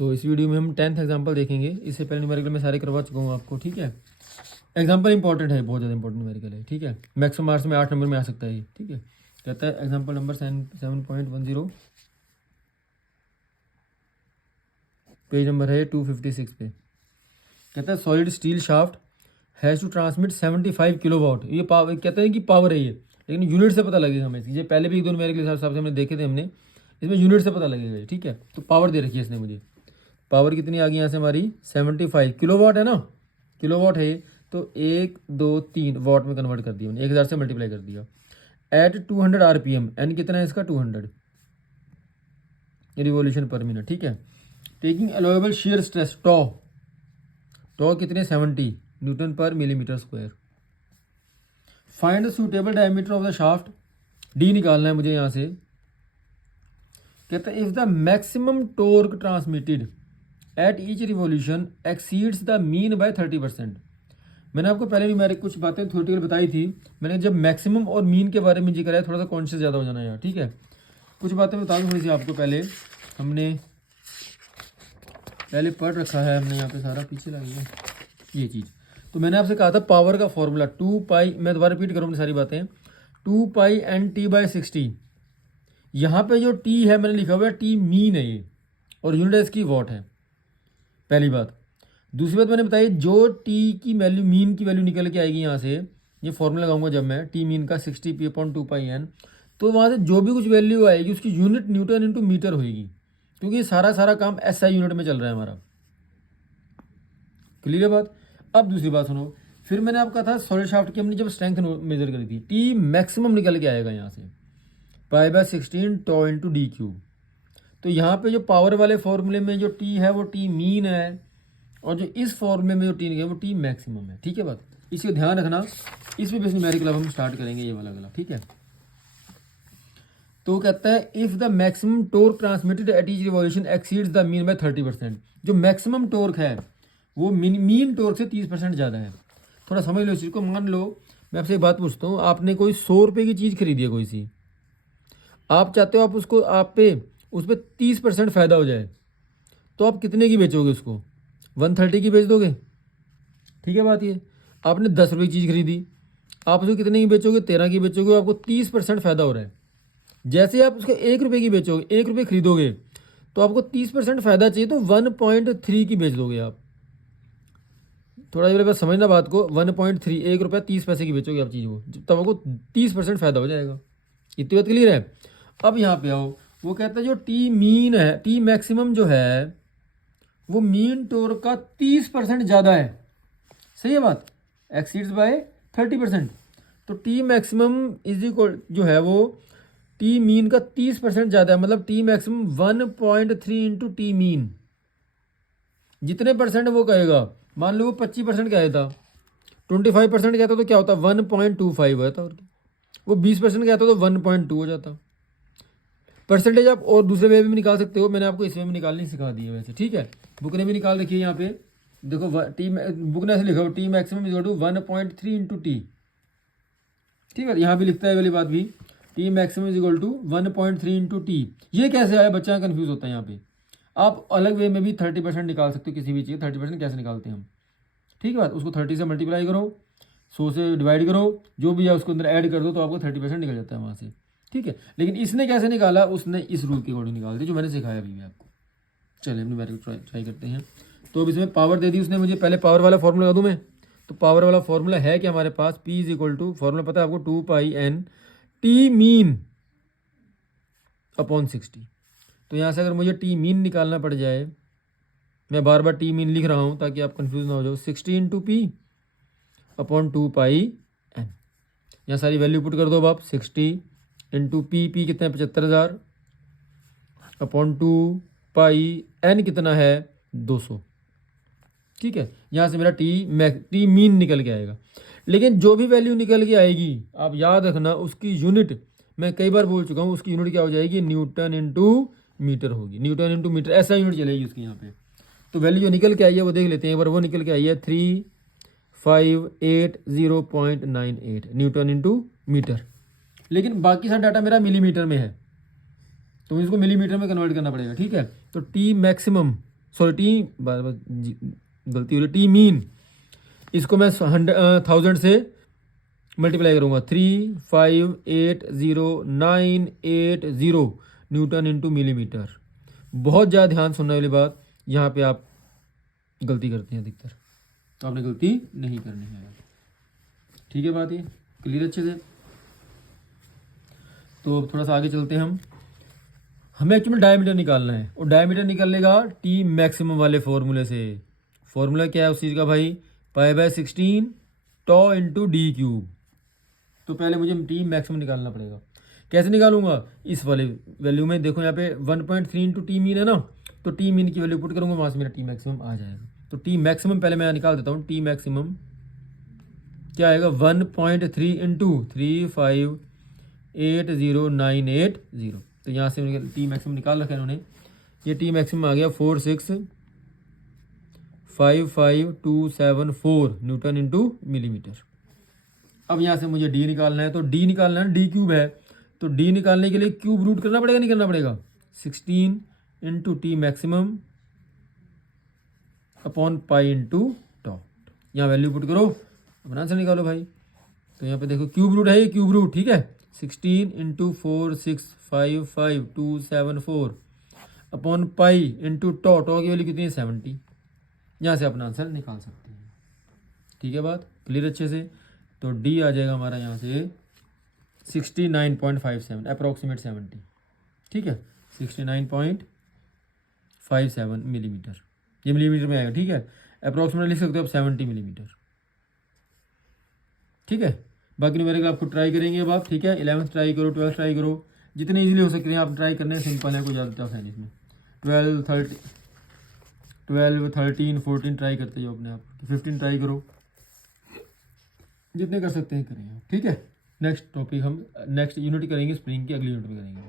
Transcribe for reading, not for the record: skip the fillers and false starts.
तो इस वीडियो में हम 10th एग्जाम्पल देखेंगे। इससे पहले न्यूमेरिकल में सारे करवा चुका हूँ आपको, ठीक है। एग्जाम्पल इंपॉर्टेंट है, बहुत ज़्यादा इंपॉर्टेंट न्यूमेरिकल है, ठीक है। मैक्सिमम मार्क्स में 8 नंबर में आ सकता है ये, ठीक है। कहता है एग्जाम्पल नंबर 7.10, पेज नंबर है 256 पे। कहता है solid steel shaft has to transmit 75 kilowatt. ये पावर कहते हैं कि पावर है ये, लेकिन यूनिट से पता लगेगा हमें। ये पहले भी एक दो न्यूमेरिकल हिसाब से हमने देखे थे हमने, इसमें यूनिट से पता लगेगा ये, ठीक है। तो पावर दे रखी है इसने मुझे। पावर कितनी आ गई यहाँ से हमारी 75 किलोवाट है ना, किलोवाट है। तो 1 2 3 वाट में कन्वर्ट कर दिया, 1000 से मल्टीप्लाई कर दिया। एट 200 RPM, एन कितना है इसका 200 रिवोल्यूशन पर मिनट, ठीक है। टेकिंग अलाउएबल शेयर स्ट्रेस टॉ कितने 70 न्यूटन पर millimetre square. Find the suitable diameter of the shaft, D निकालना है मुझे यहाँ से। कहता है if the maximum torque transmitted at each revolution exceeds the mean by 30%। मैंने आपको पहले भी मेरे कुछ बातें थ्योरेटिकल बताई थी। मैंने जब मैक्सिमम और मीन के बारे में जिक्र है, थोड़ा सा कॉन्शियस ज़्यादा हो जाना यार, ठीक है। कुछ बातें बता दूँ थोड़ी सी आपको। पहले हमने पढ़ रखा है हमने, यहाँ पे सारा पीछे लग गया ये चीज़। तो मैंने आपसे कहा था पावर का फॉर्मूला 2 पाई, मैं दोबारा रिपीट करूँगी सारी बातें, 2 पाई NT/60। यहाँ पे जो टी है मैंने लिखा हुआ है टी मीन है ये, और यूनिट इसकी वॉट है, पहली बात। दूसरी बात मैंने बताई, जो टी की वैल्यू मीन की वैल्यू निकल के आएगी यहाँ से, ये फॉर्मूला लगाऊंगा जब मैं टी मीन का 60p/2 पाई n, तो वहाँ से जो भी कुछ वैल्यू आएगी उसकी यूनिट न्यूटन इंटू मीटर होगी, क्योंकि सारा काम SI यूनिट में चल रहा है हमारा। क्लियर है बात। अब दूसरी बात सुनो, फिर मैंने आपका था सॉलिड शाफ्ट की हमने जब स्ट्रेंथ मेजर करी थी, टी मैक्सिमम निकल के आएगा यहाँ से π/16 टॉ इंटू डी क्यूब। तो यहाँ पे जो पावर वाले फॉर्मूले में जो टी है वो टी मीन है, और जो इस फॉर्मूले में जो टी है वो टी मैक्सिमम है, ठीक है बात। इसको ध्यान रखना। इस पे बेस न्यूमेरिकल अब हम स्टार्ट करेंगे ये वाला गला, ठीक है। तो कहता है if the maximum torque transmitted at each revolution exceeds the mean by 30%। जो मैक्सिमम टॉर्क है वो मीन टॉर्क से 30% ज़्यादा है। थोड़ा समझ लो इस चीज़ को। मान लो मैं आपसे एक बात पूछता हूँ, आपने कोई 100 रुपये की चीज़ खरीदी है कोई सी, आप चाहते हो आप उसको उस पर 30% फ़ायदा हो जाए, तो आप कितने की बेचोगे उसको? 130 की बेच दोगे, ठीक है बात। ये आपने 10 रुपये की चीज़ खरीदी, आप उसको कितने की बेचोगे? 13 की बेचोगे, आपको 30% फ़ायदा हो रहा है। जैसे आप उसको 1 रुपये की बेचोगे, 1 रुपये खरीदोगे, तो आपको 30% फ़ायदा चाहिए, तो 1.3 की बेच दोगे आप। थोड़ा मेरे पास समझना बात को, 1.3 1 रुपया 30 पैसे की बेचोगे आप चीज़ को, तब आपको 30% फ़ायदा हो जाएगा। इतनी बात क्लियर है। अब यहाँ पे आओ, वो कहता है जो टी मीन है, टी मैक्सिमम जो है वो मीन टॉर्क का 30% ज़्यादा है, सही है बात, एक्सीड्स बाय 30%। तो टी मैक्सिमम इज इक्वल जो है वो टी मीन का 30% ज़्यादा है, मतलब T maximum 1.3 into T mean. जितने परसेंट वो कहेगा, मान लो वो 25% कहता था, 25% कहता तो क्या होता? 1.25 होता, और वो 20% कहता तो 1.2 हो जाता। परसेंटेज आप और दूसरे वे में निकाल सकते हो, मैंने आपको इस वे में निकालनी सिखा दी है वैसे, ठीक है। बुक ने भी निकाल रखी है यहाँ पे, देखो बुक ने ऐसे लिखा हो T maximum is to 1.3 into T, ठीक है। यहाँ भी लिखता है वाली बात भी, T maximum is equal to 1.3 into T. ये कैसे आया? बच्चा कंफ्यूज होता है यहाँ पे। आप अलग वे में भी 30% निकाल सकते हो किसी भी चीज़। 30% कैसे निकालते हैं हम, ठीक है बात। उसको 30 से मल्टीप्लाई करो, 100 से डिवाइड करो, जो भी है उसको अंदर ऐड कर दो, तो आपको 30% निकल जाता है वहाँ से, ठीक है। लेकिन इसने कैसे निकाला? उसने इस रूल के अकॉर्डिंग निकाल दी जो मैंने सिखाया अभी भी आपको। चलिए अपनी बारे को ट्राई करते हैं। तो अब इसमें पावर दे दी उसने मुझे। पहले पावर वाला फॉर्मूला लगा दूँ मैं। तो पावर वाला फॉर्मूला है कि हमारे पास P is equal to, formula पता है आपको, 2 pi N T mean upon 60। तो यहाँ से अगर मुझे टी मीन निकालना पड़ जाए, मैं बार बार टी मीन लिख रहा हूँ ताकि आप कंफ्यूज ना हो जाओ, 60 इंटू पी अपॉन 2 पाई एन। यहाँ सारी वैल्यू पुट कर दो आप। 60 इंटू पी कितना है 75,000 अपॉन 2 पाई एन कितना है 200, ठीक है। यहाँ से मेरा टी मीन निकल के आएगा। लेकिन जो भी वैल्यू निकल के आएगी आप याद रखना, उसकी यूनिट, मैं कई बार बोल चुका हूँ, उसकी यूनिट क्या हो जाएगी? न्यूटन इंटू मीटर होगी। न्यूटन इंटू मीटर, ऐसा यूनिट चलेगी उसकी यहाँ पे। तो वैल्यू जो निकल के आई है वो देख लेते हैं एक बार। वो निकल के आई है 3580.98 न्यूटन इंटू मीटर। लेकिन बाकी सारा डाटा मेरा मिलीमीटर में है, तो इसको मिलीमीटर में कन्वर्ट करना पड़ेगा, ठीक है। तो टी मैक्सिमम सॉरी टी गलती हो रही, टी मीन, इसको मैं 1000 से मल्टीप्लाई करूँगा 3580980 न्यूटन इंटू मिलीमीटर। बहुत ज़्यादा ध्यान सुनने वाली बात, यहाँ पे आप गलती करते हैं अधिकतर, तो आपने गलती नहीं करनी है। ठीक है बात, ये क्लियर अच्छे से। तो थोड़ा सा आगे चलते हैं हम। हमें एक्चुअली डायमीटर निकालना है, और डायमीटर निकालने का टी मैक्सिमम वाले फॉर्मूले से। फॉर्मूला क्या है उस चीज़ का भाई, π/16 टॉ इंटू डी क्यूब। तो पहले मुझे टी मैक्सिमम निकालना पड़ेगा। कैसे निकालूंगा, इस वाले वैल्यू में देखो यहाँ पे 1.3 इंटू टी मीन है ना, तो टी मीन की वैल्यू पुट करूंगा, वहाँ से मेरा टी मैक्सिमम आ जाएगा। तो टी मैक्सिमम पहले मैं निकाल देता हूँ। टी मैक्सिमम क्या आएगा, 1.3 इंटू 3580980। तो यहाँ से टी मैक्सिमम निकाल रखा है इन्होंने। ये टी मैक्सिमम आ गया 4655274 न्यूटन इंटू मिलीमीटर। अब यहाँ से मुझे डी निकालना है, तो डी निकालना है, डी क्यूब है, तो डी निकालने के लिए क्यूब रूट करना पड़ेगा, नहीं करना पड़ेगा, 16 into T maximum upon pi into tau. यहाँ वैल्यू पुट करो, अपना आंसर निकालो भाई। तो यहाँ पे देखो क्यूब रूट है, ये क्यूब रूट, ठीक है, 16 इंटू 4655274 अपॉन पाई इंटू टॉ, टॉ की वैल्यू कितनी है 70। यहाँ से अपना आंसर निकाल सकते हैं। ठीक है बात क्लियर अच्छे से। तो डी आ जाएगा हमारा यहाँ से 69.57 अप्रॉक्सीमेट 70। ठीक है, 69.57 मिलीमीटर, ये मिलीमीटर में आएगा। ठीक है, अप्रॉक्सीमेट लिख सकते हो आप 70 मिलीमीटर। ठीक है, बाकी न्यूमेरिकल आपको ट्राई करेंगे अब आप। ठीक है, 11th ट्राई करो, 12th ट्राई करो, जितने इजीली हो सकते हैं आप ट्राई करने, सिंपल है, कोई ज़्यादा टफ है नहीं इसमें। 12, 13, 14 ट्राई करते हो अपने आप, 15 ट्राई करो, जितने कर सकते हैं करें आप। ठीक है, नेक्स्ट टॉपिक हम नेक्स्ट यूनिट करेंगे, स्प्रिंग की अगली यूनिट में करेंगे।